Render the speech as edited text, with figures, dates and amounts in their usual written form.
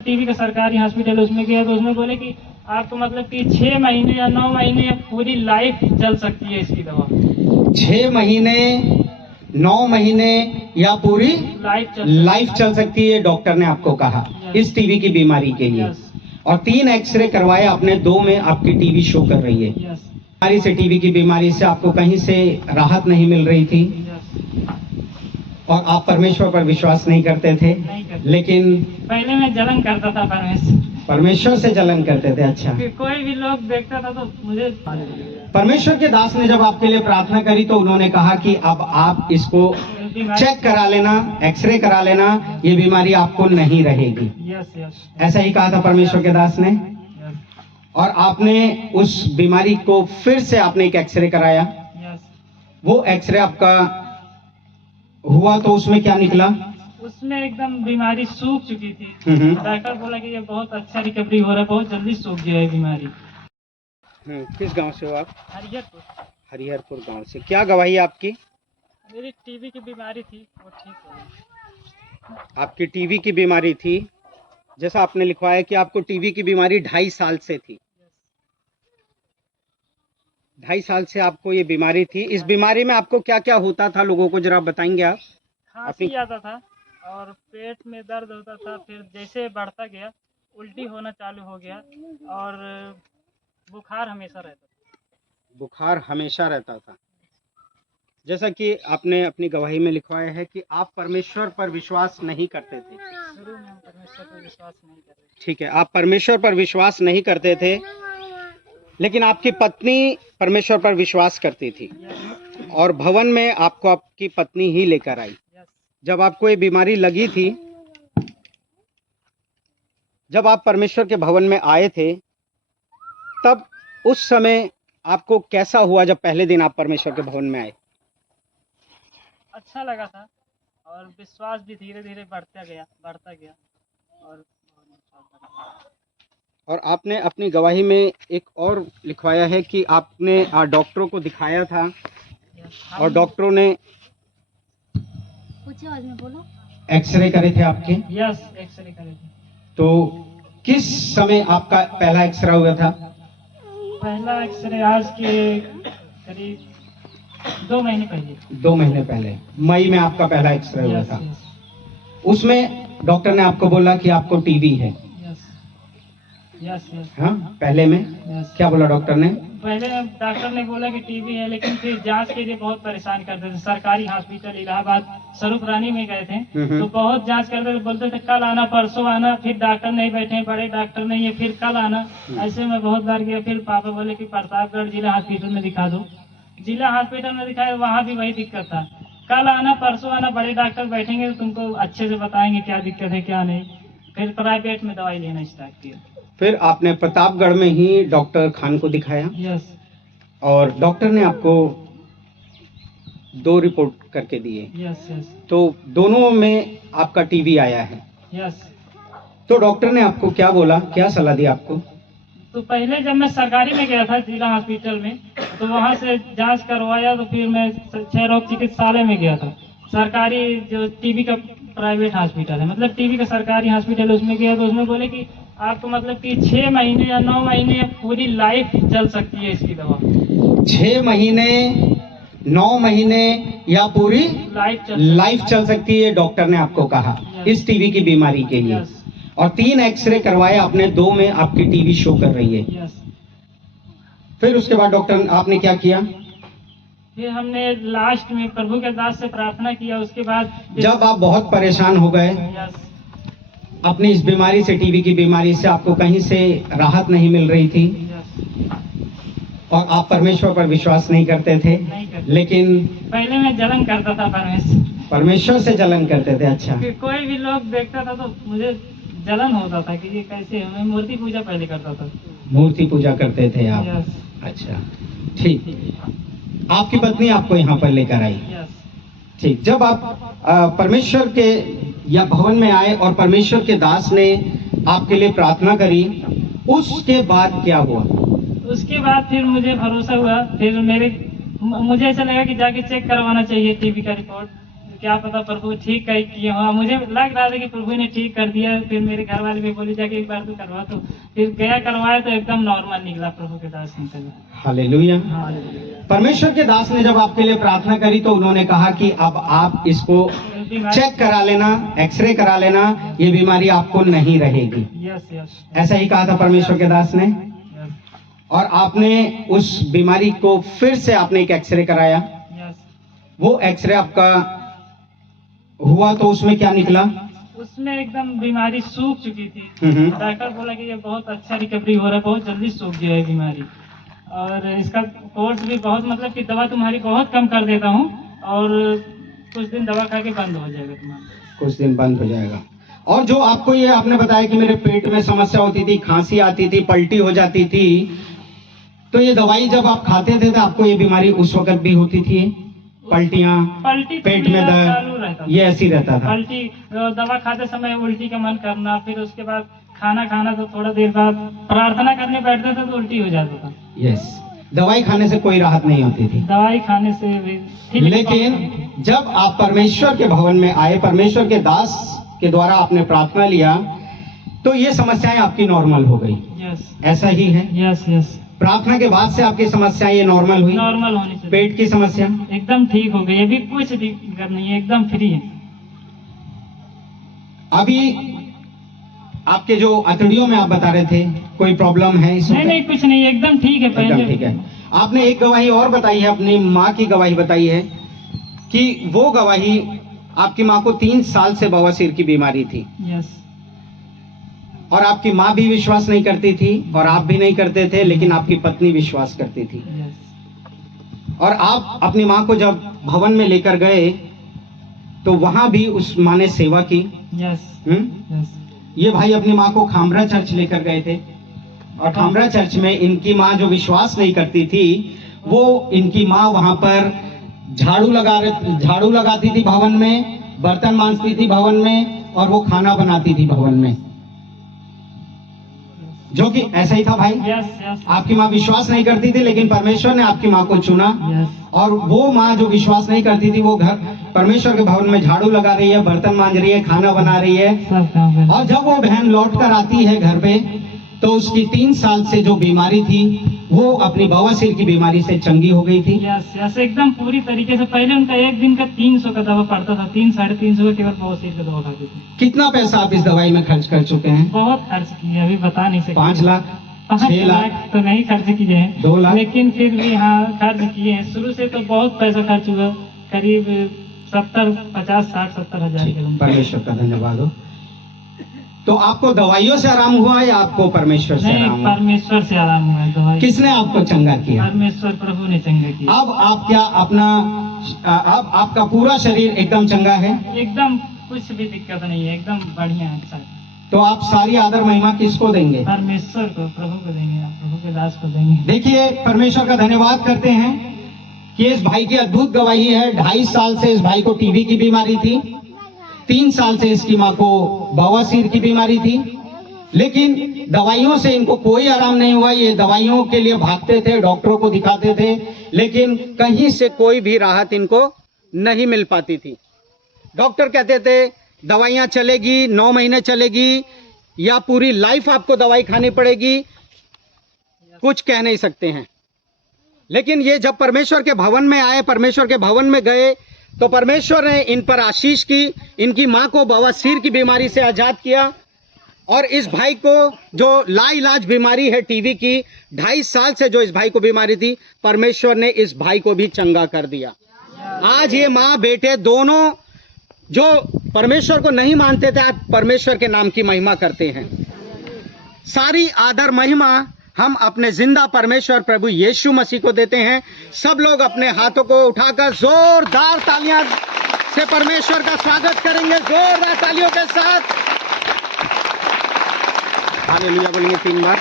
TB का सरकारी hospital उसमें गया तो उसमें बोले कि आपको मतलब कि 6 महीने या 9 महीने या पूरी लाइफ चल सकती है इसकी दवा। 6 महीने 9 महीने या पूरी लाइफ चल सकती है, डॉक्टर ने आपको कहा इस टीबी की बीमारी के लिए। और 3 एक्सरे करवाए आपने, 2 में आपकी टीबी शो कर रही है। बीमारी से, टीबी की बीमारी से आपको कहीं से राहत नहीं मिल रही थी और आप परमेश्वर पर विश्वास नहीं करते थे। लेकिन पहले मैं जलन करता था परमेश्वर से जलन करते थे। अच्छा, कोई भी लोग देखता था तो मुझे। परमेश्वर के दास ने जब आपके लिए प्रार्थना करी तो उन्होंने कहा कि अब आप इसको चेक करा लेना, एक्सरे करा लेना, ये बीमारी आपको नहीं रहेगी। ऐसा ही कहा था परमेश्वर के दास ने। और आपने उस बीमारी को फिर से आपने एक एक्सरे कराया। वो एक्सरे आपका हुआ तो उसमें क्या निकला? उसमें एकदम बीमारी सूख चुकी थी। डॉक्टर बोला कि ये बहुत अच्छा रिकवरी हो रहा है, बहुत जल्दी सूख गया है बीमारी। किस गांव से हो आप? हरिहरपुर। हरिहरपुर गांव से। क्या गवाही आपकी? मेरी टीबी की बीमारी थी, वो ठीक हो गई। आपकी टीबी की बीमारी थी, जैसा आपने लिखवाया कि आपको टीबी की बीमारी 2.5 साल से थी। 2.5 साल से आपको ये बीमारी थी। इस बीमारी में आपको क्या क्या होता था, लोगों को जरा बताएंगे आप? खांसी आता था और पेट में दर्द होता था, फिर जैसे बढ़ता गया उल्टी होना चालू हो गया और बुखार हमेशा रहता था। बुखार हमेशा रहता था। जैसा कि आपने अपनी गवाही में लिखवाया है कि आप परमेश्वर पर विश्वास नहीं करते थे। शुरू में हम परमेश्वर पर विश्वास नहीं करते। ठीक है, आप परमेश्वर पर विश्वास नहीं करते थे, लेकिन आपकी पत्नी परमेश्वर पर विश्वास करती थी और भवन में आपको आपकी पत्नी ही लेकर आई। जब आपको ये बीमारी लगी थी, जब आप परमेश्वर के भवन में आए थे, तब उस समय आपको कैसा हुआ जब पहले दिन आप परमेश्वर के भवन में आए? अच्छा लगा था और विश्वास भी धीरे धीरे बढ़ता गया और आपने अपनी गवाही में एक और लिखवाया है कि आपने डॉक्टरों को दिखाया था और डॉक्टरों ने बोलो एक्सरे करे थे आपके। यस, एक्सरे करे थे। तो किस समय आपका पहला एक्सरे हुआ था? पहला एक्सरे आज के करीब 2 महीने पहले। 2 महीने पहले मई में आपका पहला एक्सरे हुआ था। उसमें डॉक्टर ने आपको बोला कि आपको टीबी है। यस। हाँ, पहले में क्या बोला डॉक्टर ने? पहले डॉक्टर ने बोला कि टीबी है, लेकिन फिर जांच के लिए बहुत परेशान करते थे। सरकारी हॉस्पिटल इलाहाबाद स्वरूप रानी में गए थे तो बहुत जांच करते थे, बोलते थे कल आना, परसों आना, फिर डॉक्टर नहीं बैठे, बड़े डॉक्टर नहीं है, फिर कल आना। ऐसे में बहुत बार गया। फिर पापा बोले कि प्रतापगढ़ जिला हॉस्पिटल में दिखा दो। जिला हॉस्पिटल में दिखाया, वहाँ भी वही दिक्कत था। कल आना, परसों आना, बड़े डॉक्टर बैठेंगे तो तुमको अच्छे से बताएंगे क्या दिक्कत है क्या नहीं। फिर प्राइवेट में दवाई लेना स्टार्ट किया। फिर आपने प्रतापगढ़ में ही डॉक्टर खान को दिखाया। यस। और डॉक्टर ने आपको 2 रिपोर्ट करके दिए। यस। तो दोनों में आपका टीबी आया है। यस। तो डॉक्टर ने आपको क्या बोला, क्या सलाह दी आपको? तो पहले जब मैं सरकारी में गया था जिला हॉस्पिटल में, तो वहाँ से जांच करवाया, तो फिर मैं क्षय रोग चिकित्सालय में गया था। सरकारी जो टीबी का प्राइवेट हॉस्पिटल है, मतलब टीबी का सरकारी हॉस्पिटल, उसमें गया तो उसमें बोले कि आपको मतलब कि 6 महीने या 9 महीने या पूरी लाइफ चल सकती है इसकी दवा। 6 महीने 9 महीने या पूरी लाइफ चल सकती है, डॉक्टर ने आपको कहा इस टीबी की बीमारी के लिए। और 3 एक्सरे करवाए आपने, 2 में आपकी टीबी शो कर रही है। फिर उसके बाद डॉक्टर आपने क्या किया? फिर हमने लास्ट में प्रभु के दास से प्रार्थना किया। उसके बाद जब आप बहुत परेशान हो गए अपनी इस बीमारी से, टीबी की बीमारी से, आपको कहीं से राहत नहीं मिल रही थी और आप परमेश्वर पर विश्वास नहीं करते थे। लेकिन पहले मैं जलन करता था परमेश्वर से जलन करते थे। अच्छा, कोई भी लोग देखता था तो मुझे जलन होता था कि ये कैसे है। मैं मूर्ति पूजा पहले करता था। मूर्ति पूजा करते थे आप? अच्छा, ठीक। आपकी पत्नी आपको यहाँ पर लेकर आई। ठीक। जब आप परमेश्वर के या भवन में आए और परमेश्वर के दास ने आपके लिए प्रार्थना करी, उसके बाद क्या हुआ? उसके बाद फिर मुझे भरोसा हुआ। फिर मुझे ऐसा लगा कि जाके चेक करवाना चाहिए टीबी का रिपोर्ट। क्या पता प्रभु ठीक कर किए हो। मुझे लग रहा था कि प्रभु ने ठीक कर दिया। फिर मेरे घर वाले भी बोले जाके एक बार तू करवा, तो फिर गया करवाया तो एकदम नॉर्मल निकला प्रभु के दास ने। हालेलुया। परमेश्वर के दास ने जब आपके लिए प्रार्थना करी तो उन्होंने कहा कि अब आप इसको चेक करा लेना, एक्सरे करा लेना, ये बीमारी आपको नहीं रहेगी। यस यस, ऐसा ही कहा था परमेश्वर के दास ने। और आपने उस बीमारी को फिर से आपने एक एक्सरे कराया। यस, वो एक्सरे आपका हुआ तो उसमें क्या निकला? उसमें एकदम बीमारी सूख चुकी थी। डॉक्टर बोला कि ये बहुत अच्छा रिकवरी हो रहा है, बहुत जल्दी सूख गया है बीमारी। और इसका कोर्स भी बहुत, मतलब कि दवा तुम्हारी बहुत कम कर देता हूँ और कुछ दिन दवा खा के बंद हो जाएगा तुम्हारा। कुछ दिन बंद हो जाएगा। और जो आपको ये आपने बताया कि मेरे पेट में समस्या होती थी, खांसी आती थी, पलटी हो जाती थी, तो ये दवाई जब आप खाते थे तो आपको ये बीमारी उस वक्त भी होती थी? पलटियां, पेट में दर्द, ये ऐसी रहता था? पलटी, दवा खाते समय उल्टी का मन करना, फिर उसके बाद खाना खाना तो थोड़ा देर बाद प्रार्थना करने बैठते थे तो उल्टी हो जाता था। यस, दवाई खाने से कोई राहत नहीं होती थी। दवाई खाने से भी। लेकिन जब आप परमेश्वर के भवन में आए, परमेश्वर के दास के द्वारा आपने प्रार्थना लिया, तो ये समस्याएं आपकी नॉर्मल हो गई। यस, ऐसा ही है? Yes yes. प्रार्थना के बाद से आपकी समस्याएं ये नॉर्मल हुई? नॉर्मल होनी चाहिए। पेट की समस्या एकदम ठीक हो गई, अभी कुछ दिक्कत नहीं है, एकदम फ्री है। अभी आपके जो अतड़ियों में आप बता रहे थे कोई प्रॉब्लम है इसमें? नहीं नहीं, कुछ नहीं, एकदम ठीक है। एकदम ठीक है। आपने एक गवाही और बताई है, अपनी माँ की गवाही बताई है कि वो गवाही, आपकी माँ को 3 साल से बवासीर की बीमारी थी। यस। और आपकी माँ भी विश्वास नहीं करती थी और आप भी नहीं करते थे, लेकिन आपकी पत्नी विश्वास करती थी। और आप अपनी माँ को जब भवन में लेकर गए तो वहां भी उस माँ ने सेवा की। यस। ये भाई अपनी माँ को खामरा चर्च लेकर गए थे और खामरा चर्च में इनकी माँ जो विश्वास नहीं करती थी, वो इनकी माँ वहां पर झाड़ू लगाती थी भवन में, बर्तन मांजती थी भवन में, और वो खाना बनाती थी भवन में, जो कि ऐसा ही था भाई। यस। आपकी माँ विश्वास नहीं करती थी, लेकिन परमेश्वर ने आपकी माँ को चुना। और वो माँ जो विश्वास नहीं करती थी, वो घर परमेश्वर के भवन में झाड़ू लगा रही है, बर्तन मांज रही है, खाना बना रही है। और जब वो बहन लौट कर आती है घर पे, तो उसकी 3 साल से जो बीमारी थी, वो अपनी बवासीर की बीमारी से चंगी हो गई थी। यस, एकदम पूरी तरीके से। पहले उनका एक दिन का 300 का दवा पड़ता था, 300-350 का केवल बवासीर का दवा खाती थी। कितना पैसा आप इस दवाई में खर्च कर चुके हैं? बहुत खर्च किए, अभी बता नहीं सकते। 5 लाख 6 लाख तो नहीं खर्च किए हैं, 2 लाख, लेकिन फिर भी हाँ खर्च किए हैं। शुरू से तो बहुत पैसा खर्च हुआ, करीब 50-60-70 हजार। परमेश्वर का धन्यवाद हो। तो आपको दवाइयों से आराम हुआ या आपको परमेश्वर से आराम हुआ? परमेश्वर से आराम हुआ है। दवाई किसने आपको चंगा किया? परमेश्वर, प्रभु ने चंगा किया। अब आप क्या अब आपका पूरा शरीर एकदम चंगा है? एकदम कुछ भी दिक्कत नहीं है, एकदम बढ़िया है, अच्छा। तो आप सारी आदर महिमा किसको देंगे? परमेश्वर को, प्रभु को देंगे, आप प्रभु के दास को देंगे। देखिए, परमेश्वर का धन्यवाद करते हैं कि इस भाई की अद्भुत गवाही है। 2.5 साल से इस भाई को टीबी की बीमारी थी, 3 साल से इसकी माँ को बवासीर की बीमारी थी, लेकिन दवाइयों से इनको कोई आराम नहीं हुआ। ये दवाइयों के लिए भागते थे, डॉक्टरों को दिखाते थे, लेकिन कहीं से कोई भी राहत इनको नहीं मिल पाती थी। डॉक्टर कहते थे दवाइयाँ चलेगी, 9 महीने चलेगी, या पूरी लाइफ आपको दवाई खानी पड़ेगी, कुछ कह नहीं सकते हैं। लेकिन ये जब परमेश्वर के भवन में आए, परमेश्वर के भवन में गए, तो परमेश्वर ने इन पर आशीष की, इनकी माँ को बवासीर की बीमारी से आजाद किया। और इस भाई को जो लाइलाज बीमारी है टीबी की, 2.5 साल से जो इस भाई को बीमारी थी, परमेश्वर ने इस भाई को भी चंगा कर दिया। आज ये माँ बेटे दोनों जो परमेश्वर को नहीं मानते थे, आज परमेश्वर के नाम की महिमा करते हैं। सारी आदर महिमा हम अपने जिंदा परमेश्वर प्रभु यीशु मसीह को देते हैं। सब लोग अपने हाथों को उठाकर जोरदार तालियां से परमेश्वर का स्वागत करेंगे, जोरदार तालियों के साथ। हालेलुया बोलेंगे 3 बार।